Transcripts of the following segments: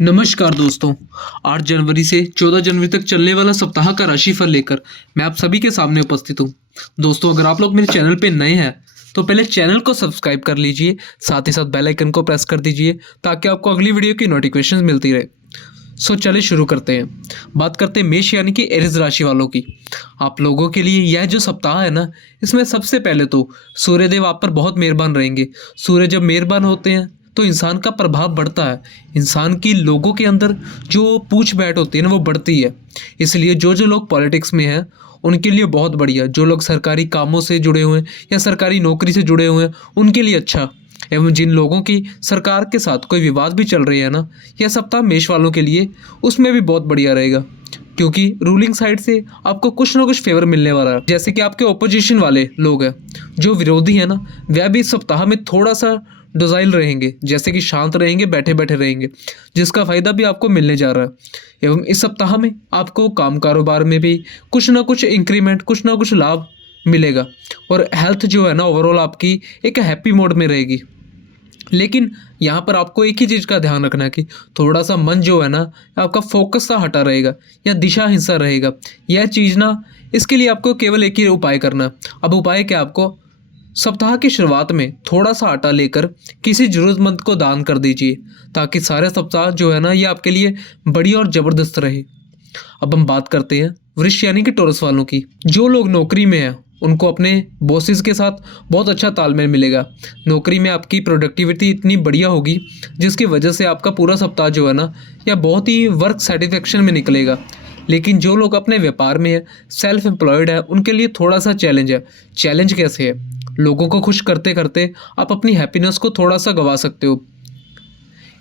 नमस्कार दोस्तों। 8 जनवरी से 14 जनवरी तक चलने वाला सप्ताह का राशिफल लेकर मैं आप सभी के सामने उपस्थित हूँ। दोस्तों, अगर आप लोग मेरे चैनल पे नए हैं तो पहले चैनल को सब्सक्राइब कर लीजिए, साथ ही साथ बेल आइकन को प्रेस कर दीजिए ताकि आपको अगली वीडियो की नोटिफिकेशन मिलती रहे। चलिए शुरू करते हैं। बात करते हैं मेष यानी कि एरीज राशि वालों की। आप लोगों के लिए यह जो सप्ताह है ना, इसमें सबसे पहले तो सूर्यदेव आप पर बहुत मेहरबान रहेंगे। सूर्य जब मेहरबान होते हैं तो इंसान का प्रभाव बढ़ता है। इंसान की लोगों के अंदर जो पूछ बैठ होती है ना, वो बढ़ती है। इसलिए जो जो लोग पॉलिटिक्स में हैं उनके लिए बहुत बढ़िया, जो लोग सरकारी कामों से जुड़े हुए हैं या सरकारी नौकरी से जुड़े हुए हैं उनके लिए अच्छा, एवं जिन लोगों की सरकार के साथ कोई विवाद भी चल रही है ना, यह सप्ताह मेष वालों के लिए उसमें भी बहुत बढ़िया रहेगा, क्योंकि रूलिंग साइड से आपको कुछ ना कुछ फेवर मिलने वाला है। जैसे कि आपके ओपोजिशन वाले लोग हैं, जो विरोधी है ना, वह भी इस सप्ताह में थोड़ा सा डोजाइल रहेंगे, जैसे कि शांत रहेंगे, बैठे बैठे रहेंगे, जिसका फायदा भी आपको मिलने जा रहा है। एवं इस सप्ताह में आपको काम कारोबार में भी कुछ ना कुछ इंक्रीमेंट, कुछ ना कुछ लाभ मिलेगा। और हेल्थ जो है ना, ओवरऑल आपकी एक हैप्पी मोड में रहेगी। लेकिन यहाँ पर आपको एक ही चीज़ का ध्यान रखना है कि थोड़ा सा मन जो है ना, आपका फोकस सा हटा रहेगा या दिशाहीनता रहेगा। यह चीज़ ना, इसके लिए आपको केवल एक ही उपाय करना है। अब उपाय क्या, आपको सप्ताह की शुरुआत में थोड़ा सा आटा लेकर किसी ज़रूरतमंद को दान कर दीजिए, ताकि सारे सप्ताह जो है ना, ये आपके लिए बढ़िया और ज़बरदस्त रहे। अब हम बात करते हैं वृष यानी कि टॉरस वालों की। जो लोग नौकरी में हैं उनको अपने बॉसेस के साथ बहुत अच्छा तालमेल मिलेगा। नौकरी में आपकी प्रोडक्टिविटी इतनी बढ़िया होगी जिसकी वजह से आपका पूरा सप्ताह जो है ना, या बहुत ही वर्क सेटिस्फेक्शन में निकलेगा। लेकिन जो लोग अपने व्यापार में है, सेल्फ एम्प्लॉयड है, उनके लिए थोड़ा सा चैलेंज है। चैलेंज कैसे है? लोगों को खुश करते करते आप अपनी हैप्पीनेस को थोड़ा सा गंवा सकते हो।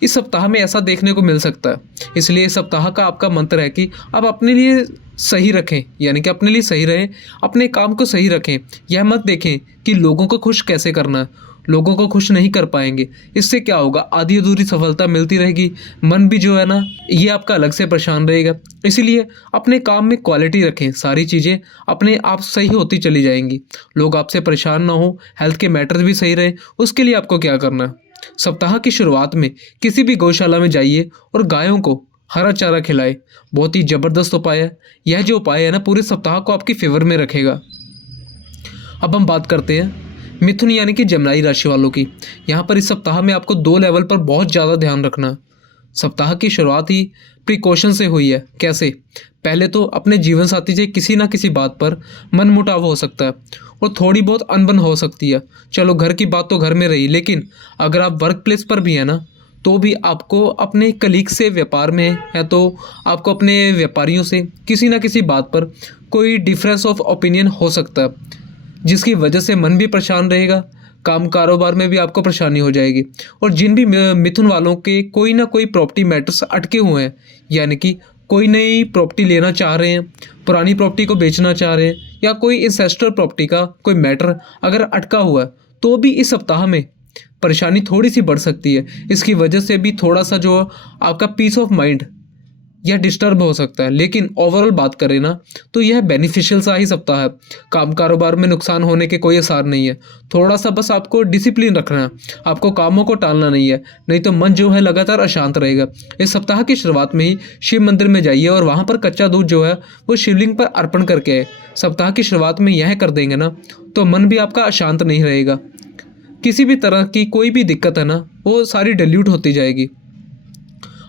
इस सप्ताह में ऐसा देखने को मिल सकता है। इसलिए इस सप्ताह का आपका मंत्र है कि आप अपने लिए सही रखें, यानी कि अपने लिए सही रहें, अपने काम को सही रखें। यह मत देखें कि लोगों को खुश कैसे करना है। लोगों को खुश नहीं कर पाएंगे, इससे क्या होगा, आधी अधूरी सफलता मिलती रहेगी। मन भी जो है ना, ये आपका अलग से परेशान रहेगा। इसीलिए अपने काम में क्वालिटी रखें, सारी चीज़ें अपने आप सही होती चली जाएंगी। लोग आपसे परेशान ना हो, हेल्थ के मैटर्स भी सही रहे। उसके लिए आपको क्या करना है, सप्ताह की शुरुआत में किसी भी गौशाला में जाइए और गायों को हरा चारा खिलाए। बहुत ही ज़बरदस्त उपाय है। यह जो उपाय है ना, पूरे सप्ताह को आपकी फेवर में रखेगा। अब हम बात करते हैं मिथुन यानी कि जमनाई राशि वालों की। यहाँ पर इस सप्ताह में आपको 2 लेवल पर बहुत ज़्यादा ध्यान रखना है। सप्ताह की शुरुआत ही प्रिकॉशन से हुई है। कैसे? पहले तो अपने जीवन साथी से किसी ना किसी बात पर मनमुटाव हो सकता है और थोड़ी बहुत अनबन हो सकती है। चलो, घर की बात तो घर में रही, लेकिन अगर आप वर्क प्लेस पर भी है ना, तो भी आपको अपने कलीग से, व्यापार में है तो आपको अपने व्यापारियों से किसी ना किसी बात पर कोई डिफरेंस ऑफ ओपिनियन हो सकता है, जिसकी वजह से मन भी परेशान रहेगा, काम कारोबार में भी आपको परेशानी हो जाएगी। और जिन भी मिथुन वालों के कोई ना कोई प्रॉपर्टी मैटर्स अटके हुए हैं, यानी कि कोई नई प्रॉपर्टी लेना चाह रहे हैं, पुरानी प्रॉपर्टी को बेचना चाह रहे हैं, या कोई इंसेस्टर प्रॉपर्टी का कोई मैटर अगर अटका हुआ है, तो भी इस सप्ताह में परेशानी थोड़ी सी बढ़ सकती है। इसकी वजह से भी थोड़ा सा जो आपका पीस ऑफ माइंड यह डिस्टर्ब हो सकता है। लेकिन ओवरऑल बात करें ना, तो यह बेनिफिशियल सा ही सप्ताह है। काम कारोबार में नुकसान होने के कोई आसार नहीं है। थोड़ा सा बस आपको डिसिप्लिन रखना है, आपको कामों को टालना नहीं है, नहीं तो मन जो है लगातार अशांत रहेगा। इस सप्ताह की शुरुआत में ही शिव मंदिर में जाइए और वहाँ पर कच्चा दूध जो है वो शिवलिंग पर अर्पण करके आए। सप्ताह की शुरुआत में यह कर देंगे ना, तो मन भी आपका अशांत नहीं रहेगा। किसी भी तरह की कोई भी दिक्कत है ना, वो सारी डिल्यूट होती जाएगी।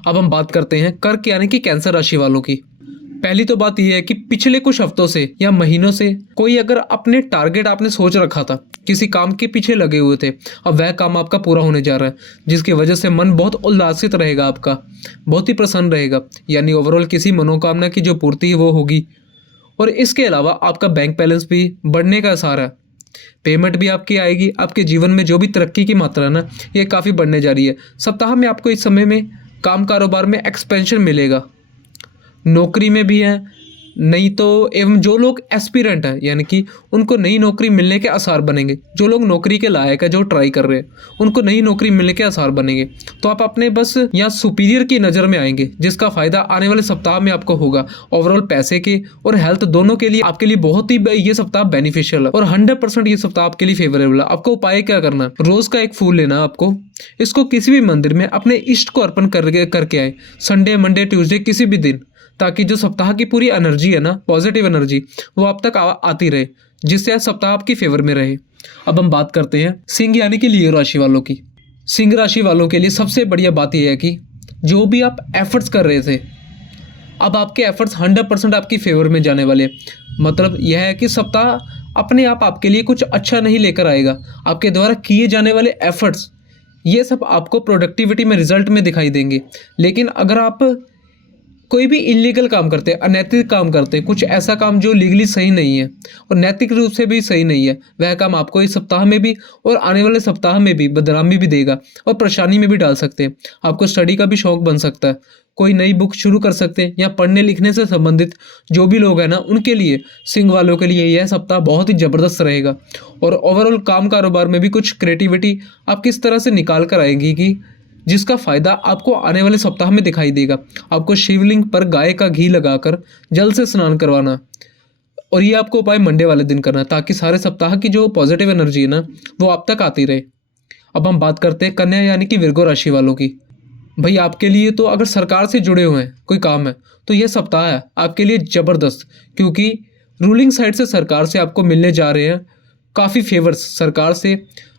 अब हम बात करते हैं कर्क यानी कि कैंसर राशि वालों की। पहली तो बात यह है कि पिछले कुछ हफ्तों से या महीनों से कोई अगर अपने टारगेट आपने सोच रखा था, किसी काम के पीछे लगे हुए थे, अब वह काम आपका पूरा होने जा रहा है, जिसकी वजह से मन बहुत उल्लासित रहेगा, आपका बहुत ही प्रसन्न रहेगा। यानी ओवरऑल किसी मनोकामना की जो पूर्ति है वो होगी। और इसके अलावा आपका बैंक बैलेंस भी बढ़ने का आसार है। पेमेंट भी आपकी आएगी। आपके जीवन में जो भी तरक्की की मात्रा है ना, ये काफ़ी बढ़ने जा रही है। सप्ताह में आपको इस समय में काम कारोबार में एक्सपेंशन मिलेगा। नौकरी में भी है, नहीं तो एवं जो लोग एस्पिरेंट हैं यानी कि उनको नई नौकरी मिलने के आसार बनेंगे, जो लोग नौकरी के लायक है, जो ट्राई कर रहे हैं, उनको नई नौकरी मिलने के आसार बनेंगे। तो आप अपने बस यहाँ सुपीरियर की नज़र में आएंगे, जिसका फ़ायदा आने वाले सप्ताह में आपको होगा। ओवरऑल पैसे के और हेल्थ दोनों के लिए आपके लिए बहुत ही ये सप्ताह बेनिफिशियल है और 100% ये सप्ताह आपके लिए फेवरेबल है। आपको उपाय क्या करना है, रोज़ का एक फूल लेना आपको, इसको किसी भी मंदिर में अपने इष्ट को अर्पण करके आए, संडे मंडे ट्यूसडे किसी भी दिन, ताकि जो सप्ताह की पूरी एनर्जी है ना, पॉजिटिव एनर्जी, वो आप तक आती रहे, जिससे सप्ताह आपकी फेवर में रहे। अब हम बात करते हैं सिंह यानी कि लियो राशि वालों की। सिंह राशि वालों के लिए सबसे बढ़िया बात यह है कि जो भी आप एफर्ट्स कर रहे थे, अब आपके एफर्ट्स 100% आपकी फेवर में जाने वाले। मतलब यह है कि सप्ताह अपने आप आपके लिए कुछ अच्छा नहीं लेकर आएगा। आपके द्वारा किए जाने वाले एफर्ट्स ये सब आपको प्रोडक्टिविटी में, रिजल्ट में दिखाई देंगे। लेकिन अगर आप कोई भी इलीगल काम करते हैं, अनैतिक काम करते हैं, कुछ ऐसा काम जो लीगली सही नहीं है और नैतिक रूप से भी सही नहीं है, वह काम आपको इस सप्ताह में भी और आने वाले सप्ताह में भी बदनामी भी देगा और परेशानी में भी डाल सकते हैं। आपको स्टडी का भी शौक बन सकता है, कोई नई बुक शुरू कर सकते हैं, या पढ़ने लिखने से संबंधित जो भी लोग हैं ना, उनके लिए, सिंह वालों के लिए यह सप्ताह बहुत ही ज़बरदस्त रहेगा। और ओवरऑल काम कारोबार में भी कुछ क्रिएटिविटी आप किस तरह से निकाल कर आएंगी कि जिसका फ़ायदा आपको आने वाले सप्ताह में दिखाई देगा। आपको शिवलिंग पर गाय का घी लगाकर जल से स्नान करवाना, और ये आपको उपाय मंडे वाले दिन करना, ताकि सारे सप्ताह की जो पॉजिटिव एनर्जी है ना, वो आप तक आती रहे। अब हम बात करते हैं कन्या यानी कि विर्गो राशि वालों की। भाई आपके लिए तो अगर सरकार से जुड़े हुए हैं, कोई काम है, तो यह सप्ताह है आपके लिए ज़बरदस्त, क्योंकि रूलिंग साइड से सरकार से आपको मिलने जा रहे हैं काफ़ी फेवर्स। सरकार से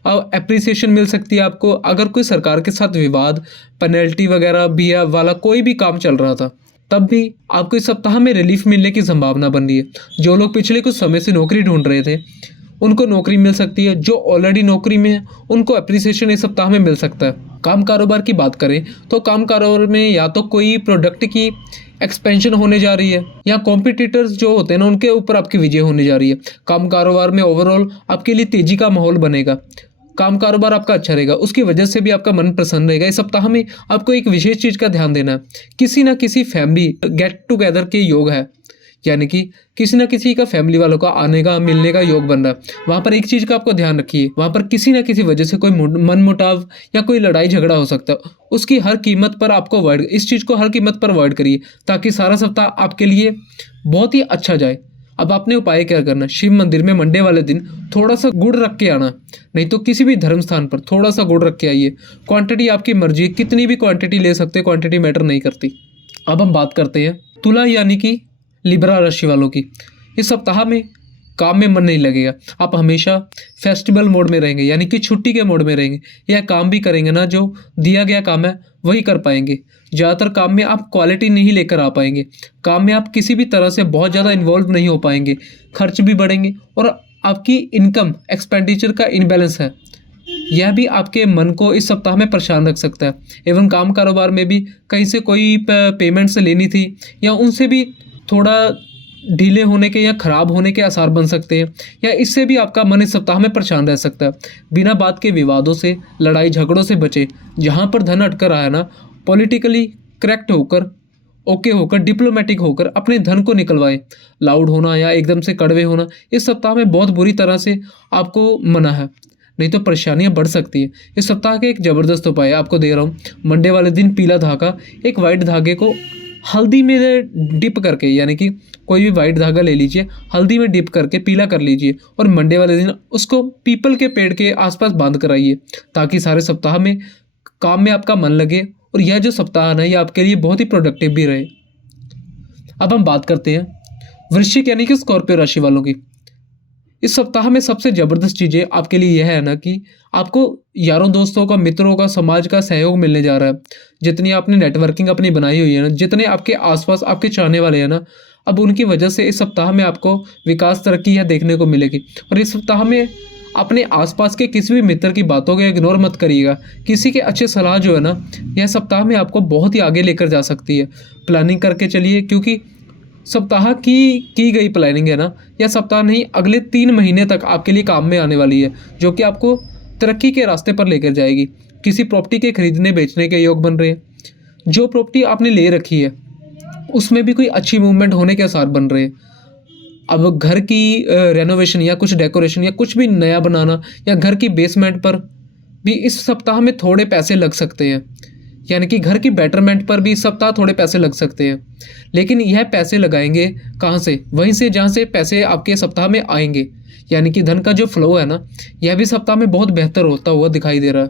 एप्रिसिएशन मिल सकती है आपको। अगर कोई सरकार के साथ विवाद, पेनल्टी वगैरह भी वाला कोई भी काम चल रहा था, तब भी आपको इस सप्ताह में रिलीफ मिलने की संभावना बन रही है। जो लोग पिछले कुछ समय से नौकरी ढूंढ रहे थे, उनको नौकरी मिल सकती है। जो ऑलरेडी नौकरी में है, उनको अप्रिसिएशन इस सप्ताह में मिल सकता है। काम कारोबार की बात करें तो काम कारोबार में या तो कोई प्रोडक्ट की एक्सपेंशन होने जा रही है, या कॉम्पिटिटर्स जो होते हैं ना, उनके ऊपर आपकी विजय होने जा रही है। काम कारोबार में ओवरऑल आपके लिए तेजी का माहौल बनेगा, काम कारोबार आपका अच्छा रहेगा, उसकी वजह से भी आपका मन प्रसन्न रहेगा। इस सप्ताह में आपको एक विशेष चीज़ का ध्यान देना है। किसी ना किसी फैमिली गेट टुगेदर के योग है, यानी कि किसी ना किसी का फैमिली वालों का आने का, मिलने का योग बन रहा है। वहाँ पर एक चीज़ का आपको ध्यान रखिए, वहाँ पर किसी ना किसी वजह से कोई मनमुटाव या कोई लड़ाई झगड़ा हो सकता है। उसकी हर कीमत पर आपको अवॉइड, इस चीज़ को हर कीमत पर अवॉइड करिए, ताकि सारा सप्ताह आपके लिए बहुत ही अच्छा जाए। अब आपने उपाय क्या करना, शिव मंदिर में मंडे वाले दिन थोड़ा सा गुड़ रख के आना, नहीं तो किसी भी धर्म स्थान पर थोड़ा सा गुड़ रख के आइए। क्वांटिटी आपकी मर्जी, कितनी भी क्वांटिटी ले सकते हैं, क्वांटिटी मैटर नहीं करती। अब हम बात करते हैं तुला यानी कि लिब्रा राशि वालों की। इस सप्ताह में काम में मन नहीं लगेगा, आप हमेशा फेस्टिवल मोड में रहेंगे, यानी कि छुट्टी के मोड में रहेंगे। यह काम भी करेंगे ना, जो दिया गया काम है वही कर पाएंगे। ज़्यादातर काम में आप क्वालिटी नहीं लेकर आ पाएंगे, काम में आप किसी भी तरह से बहुत ज़्यादा इन्वॉल्व नहीं हो पाएंगे, खर्च भी बढ़ेंगे और आपकी इनकम एक्सपेंडिचर का इनबैलेंस है, यह भी आपके मन को इस सप्ताह में परेशान रख सकता है। एवं काम कारोबार में भी कहीं से कोई पेमेंट से लेनी थी, या उनसे भी थोड़ा ढीले होने के या ख़राब होने के आसार बन सकते हैं, या इससे भी आपका मन इस सप्ताह में परेशान रह सकता है। बिना बात के विवादों से, लड़ाई झगड़ों से बचे। जहाँ पर धन अटकर आया ना, पॉलिटिकली करेक्ट होकर, ओके होकर, डिप्लोमेटिक होकर अपने धन को निकलवाएं। लाउड होना या एकदम से कड़वे होना इस सप्ताह में बहुत बुरी तरह से आपको मना है, नहीं तो परेशानियां बढ़ सकती है। इस सप्ताह के एक ज़बरदस्त उपाय आपको दे रहा हूँ। मंडे वाले दिन पीला धागा, एक वाइट धागे को हल्दी में डिप करके, यानी कि कोई भी वाइट धागा ले लीजिए, हल्दी में डिप करके पीला कर लीजिए, और मंडे वाले दिन उसको पीपल के पेड़ के आसपास बांध कर आइए, ताकि सारे सप्ताह में काम में आपका मन लगे और यह जो सप्ताह है ये आपके लिए बहुत ही प्रोडक्टिव भी रहे। अब हम बात करते हैं वृश्चिक यानी कि स्कॉर्पियो राशि वालों की। इस सप्ताह में सबसे ज़बरदस्त चीज़ें आपके लिए यह है ना कि आपको यारों दोस्तों का, मित्रों का, समाज का सहयोग मिलने जा रहा है। जितनी आपने नेटवर्किंग अपनी बनाई हुई है ना, जितने आपके आसपास आपके चाहने वाले हैं ना, अब उनकी वजह से इस सप्ताह में आपको विकास, तरक्की यह देखने को मिलेगी। और इस सप्ताह में अपने आसपास के किसी भी मित्र की बातों को इग्नोर मत करिएगा। किसी के अच्छे सलाह जो है ना, यह सप्ताह में आपको बहुत ही आगे लेकर जा सकती है। प्लानिंग करके चलिए, क्योंकि सप्ताह की गई प्लानिंग है ना, यह सप्ताह नहीं, अगले 3 महीने तक आपके लिए काम में आने वाली है, जो कि आपको तरक्की के रास्ते पर लेकर जाएगी। किसी प्रॉपर्टी के खरीदने बेचने के योग बन रहे हैं। जो प्रॉपर्टी आपने ले रखी है उसमें भी कोई अच्छी मूवमेंट होने के आसार बन रहे हैं। अब घर की रेनोवेशन या कुछ डेकोरेशन या कुछ भी नया बनाना या घर की बेसमेंट पर भी इस सप्ताह में थोड़े पैसे लग सकते हैं, यानी कि घर की बेटरमेंट पर भी इस सप्ताह थोड़े पैसे लग सकते हैं। लेकिन यह पैसे लगाएंगे कहाँ से? वहीं से जहाँ से पैसे आपके सप्ताह में आएंगे, यानी कि धन का जो फ्लो है ना, यह भी सप्ताह में बहुत बेहतर होता हुआ दिखाई दे रहा है।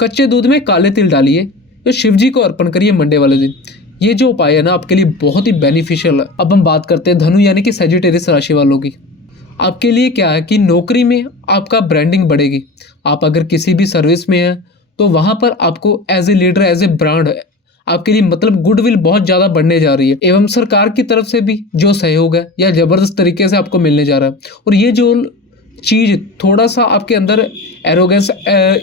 कच्चे दूध में काले तिल डालिए, तो शिव जी को अर्पण करिए मंडे वाले दिन। ये जो उपाय है ना आपके लिए बहुत ही बेनिफिशियल है। अब हम बात करते हैं धनु यानी कि सेजिटेरियस राशि वालों की। आपके लिए क्या है कि नौकरी में आपका ब्रांडिंग बढ़ेगी। आप अगर किसी भी सर्विस में हैं तो वहाँ पर आपको as a leader, as a brand आपके लिए मतलब गुडविल बहुत ज़्यादा बढ़ने जा रही है। एवं सरकार की तरफ से भी जो सहयोग है या ज़बरदस्त तरीके से आपको मिलने जा रहा है। और ये जो चीज़ थोड़ा सा आपके अंदर एरोगेंस,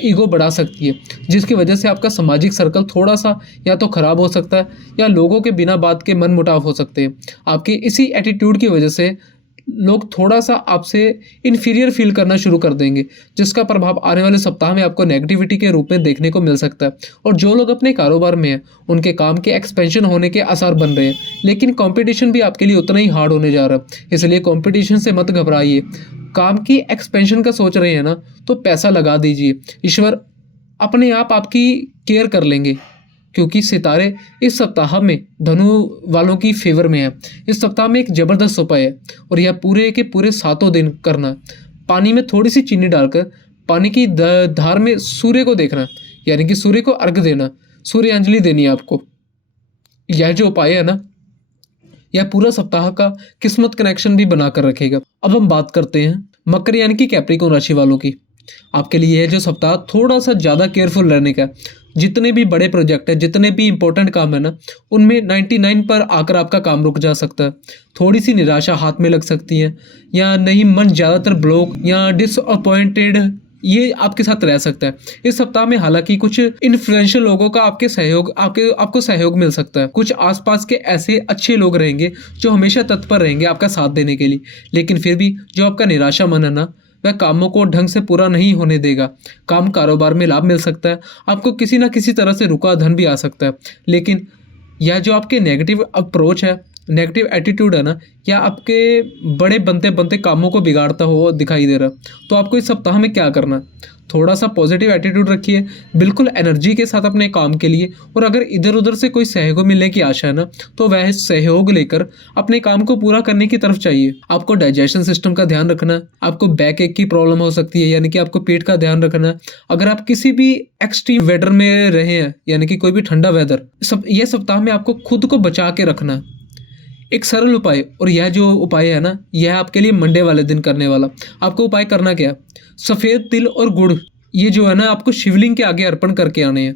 ईगो बढ़ा सकती है, जिसकी वजह से आपका सामाजिक सर्कल थोड़ा सा या तो ख़राब हो सकता है या लोगों के बिना बात के मनमुटाव हो सकते हैं। आपके इसी एटीट्यूड की वजह से लोग थोड़ा सा आपसे इन्फीरियर फील करना शुरू कर देंगे, जिसका प्रभाव आने वाले सप्ताह में आपको नेगेटिविटी के रूप में देखने को मिल सकता है। और जो लोग अपने कारोबार में हैं उनके काम के एक्सपेंशन होने के आसार बन रहे हैं, लेकिन कंपटीशन भी आपके लिए उतना ही हार्ड होने जा रहा है। इसलिए कंपटीशन से मत घबराइए। काम की एक्सपेंशन का सोच रहे हैं ना, तो पैसा लगा दीजिए। ईश्वर अपने आप आपकी केयर कर लेंगे, क्योंकि सितारे इस सप्ताह में धनु वालों की फेवर में है। इस सप्ताह में एक ज़बरदस्त उपाय है और यह पूरे के पूरे 7 दिन करना। पानी में थोड़ी सी चीनी डालकर पानी की धार में सूर्य को देखना, यानी कि सूर्य को अर्घ देना, सूर्यांजलि देनी है आपको। यह जो उपाय है ना, यह पूरा सप्ताह का किस्मत कनेक्शन भी बना कर रखेगा। अब हम बात करते हैं मकर यानी कि कैप्रिकॉर्न राशि वालों की। आपके लिए यह जो सप्ताह थोड़ा सा ज़्यादा केयरफुल रहने का। जितने भी बड़े प्रोजेक्ट है, जितने भी इंपॉर्टेंट काम है ना, उनमें 99 पर आकर आपका काम रुक जा सकता है। थोड़ी सी निराशा हाथ में लग सकती है, या नहीं मन ज़्यादातर ब्लॉक या डिसअपॉइंटेड ये आपके साथ रह सकता है। इस सप्ताह में हालांकि कुछ इन्फ्लुएंशियल लोगों का आपको सहयोग मिल सकता है। कुछ आसपास के ऐसे अच्छे लोग रहेंगे जो हमेशा तत्पर रहेंगे आपका साथ देने के लिए। लेकिन फिर भी जो आपका निराशा मन है ना, वह कामों को ढंग से पूरा नहीं होने देगा। काम कारोबार में लाभ मिल सकता है, आपको किसी ना किसी तरह से रुका धन भी आ सकता है। लेकिन यह जो आपके नेगेटिव अप्रोच है, नेगेटिव एटीट्यूड है ना, या आपके बड़े बनते बनते कामों को बिगाड़ता हुआ दिखाई दे रहा। तो आपको इस सप्ताह में क्या करना है? थोड़ा सा पॉजिटिव एटीट्यूड रखिए, बिल्कुल एनर्जी के साथ अपने काम के लिए। और अगर इधर उधर से कोई सहयोग मिलने की आशा है ना, तो वह सहयोग लेकर अपने काम को पूरा करने की तरफ चाहिए। आपको डाइजेशन सिस्टम का ध्यान रखना है। आपको बैक एक की प्रॉब्लम हो सकती है, यानी कि आपको पेट का ध्यान रखना है। अगर आप किसी भी एक्सट्रीम वेदर में रहे हैं, यानी कि कोई भी ठंडा वेदर, यह सप्ताह में आपको खुद को बचा के रखना है। एक सरल उपाय, और यह जो उपाय है ना, यह आपके लिए मंडे वाले दिन करने वाला। आपको उपाय करना क्या? सफ़ेद तिल और गुड़, ये जो है ना, आपको शिवलिंग के आगे अर्पण करके आने हैं।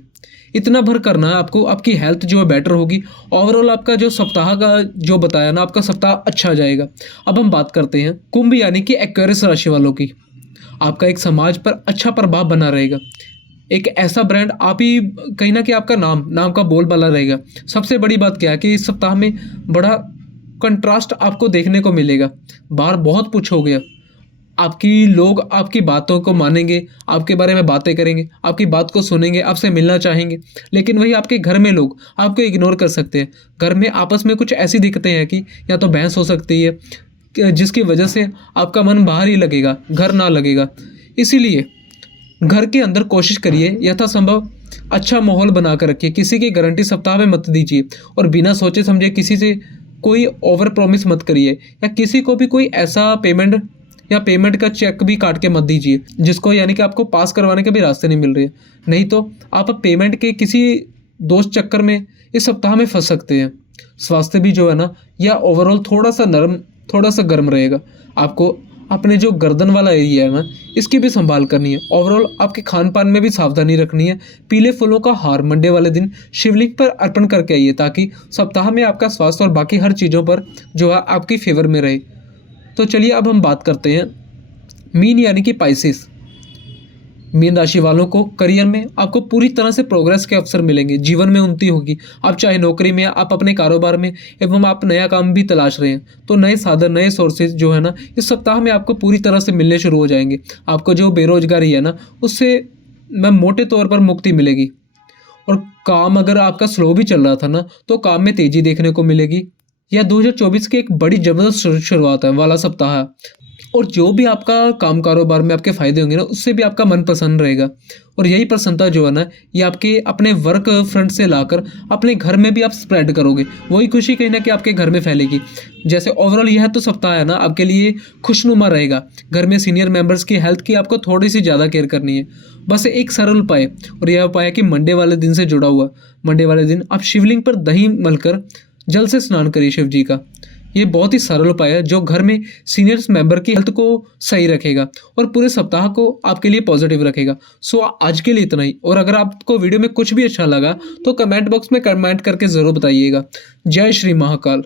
इतना भर करना है आपको। आपकी हेल्थ जो है बेटर होगी। ओवरऑल आपका जो सप्ताह का जो बताया ना, आपका सप्ताह अच्छा जाएगा। अब हम बात करते हैं कुंभ यानी कि एक्वेरियस राशि वालों की। आपका एक समाज पर अच्छा प्रभाव बना रहेगा। एक ऐसा ब्रांड आप ही कहीं ना कहीं आपका नाम का बोलबाला रहेगा। सबसे बड़ी बात क्या है कि इस सप्ताह में बड़ा कंट्रास्ट आपको देखने को मिलेगा। बाहर बहुत कुछ हो गया, आपकी लोग आपकी बातों को मानेंगे, आपके बारे में बातें करेंगे, आपकी बात को सुनेंगे, आपसे मिलना चाहेंगे। लेकिन वही आपके घर में लोग आपको इग्नोर कर सकते हैं। घर में आपस में कुछ ऐसी दिक्कतें हैं कि या तो बहस हो सकती है, जिसकी वजह से आपका मन बाहर ही लगेगा, घर ना लगेगा। इसीलिए घर के अंदर कोशिश करिए यथासंभव अच्छा माहौल बना कर रखिए। किसी की गारंटी सप्ताह में मत दीजिए, और बिना सोचे समझे किसी से कोई ओवर प्रॉमिस मत करिए, या किसी को भी कोई ऐसा पेमेंट का चेक भी काट के मत दीजिए जिसको, यानी कि आपको पास करवाने के भी रास्ते नहीं मिल रहे हैं। नहीं तो आप पेमेंट के किसी दोस्त चक्कर में इस सप्ताह में फंस सकते हैं। स्वास्थ्य भी जो है ना, या ओवरऑल थोड़ा सा गर्म रहेगा। आपको अपने जो गर्दन वाला एरिया है ना, इसकी भी संभाल करनी है। ओवरऑल आपके खान पान में भी सावधानी रखनी है। पीले फूलों का हार मंडे वाले दिन शिवलिंग पर अर्पण करके आइए, ताकि सप्ताह में आपका स्वास्थ्य और बाकी हर चीज़ों पर जो है आपकी फेवर में रहे। तो चलिए अब हम बात करते हैं मीन यानी कि पाइसेस। मीन राशि वालों को करियर में आपको पूरी तरह से प्रोग्रेस के अवसर मिलेंगे, जीवन में उन्नति होगी। आप चाहे नौकरी में, आप अपने कारोबार में, एवं आप नया काम भी तलाश रहे हैं, तो नए साधन, नए सोर्सेज जो है ना, इस सप्ताह में आपको पूरी तरह से मिलने शुरू हो जाएंगे। आपको जो बेरोजगारी है ना, उससे मोटे तौर पर मुक्ति मिलेगी। और काम अगर आपका स्लो भी चल रहा था ना, तो काम में तेजी देखने को मिलेगी। यह 2024 की एक बड़ी जबरदस्त शुरुआत है वाला सप्ताह है। और जो भी आपका काम कारोबार में आपके फायदे होंगे ना, उससे भी आपका मन प्रसन्न रहेगा। और यही प्रसन्नता जो है ना, ये आपके अपने वर्क फ्रंट से लाकर अपने घर में भी आप स्प्रेड करोगे। वही खुशी कहीं ना कहीं आपके घर में फैलेगी। जैसे ओवरऑल यह तो सप्ताह है ना आपके लिए खुशनुमा रहेगा। घर में सीनियर मेंबर्स की हेल्थ की आपको थोड़ी सी ज़्यादा केयर करनी है। बस एक सरल उपाय, और यह उपाय है कि मंडे वाले दिन से जुड़ा हुआ। मंडे वाले दिन आप शिवलिंग पर दही मलकर जल से स्नान करिए शिव जी का। ये बहुत ही सरल उपाय है जो घर में सीनियर्स मेंबर की हेल्थ को सही रखेगा और पूरे सप्ताह को आपके लिए पॉजिटिव रखेगा। सो आज के लिए इतना ही। और अगर आपको वीडियो में कुछ भी अच्छा लगा तो कमेंट बॉक्स में कमेंट करके ज़रूर बताइएगा। जय श्री महाकाल।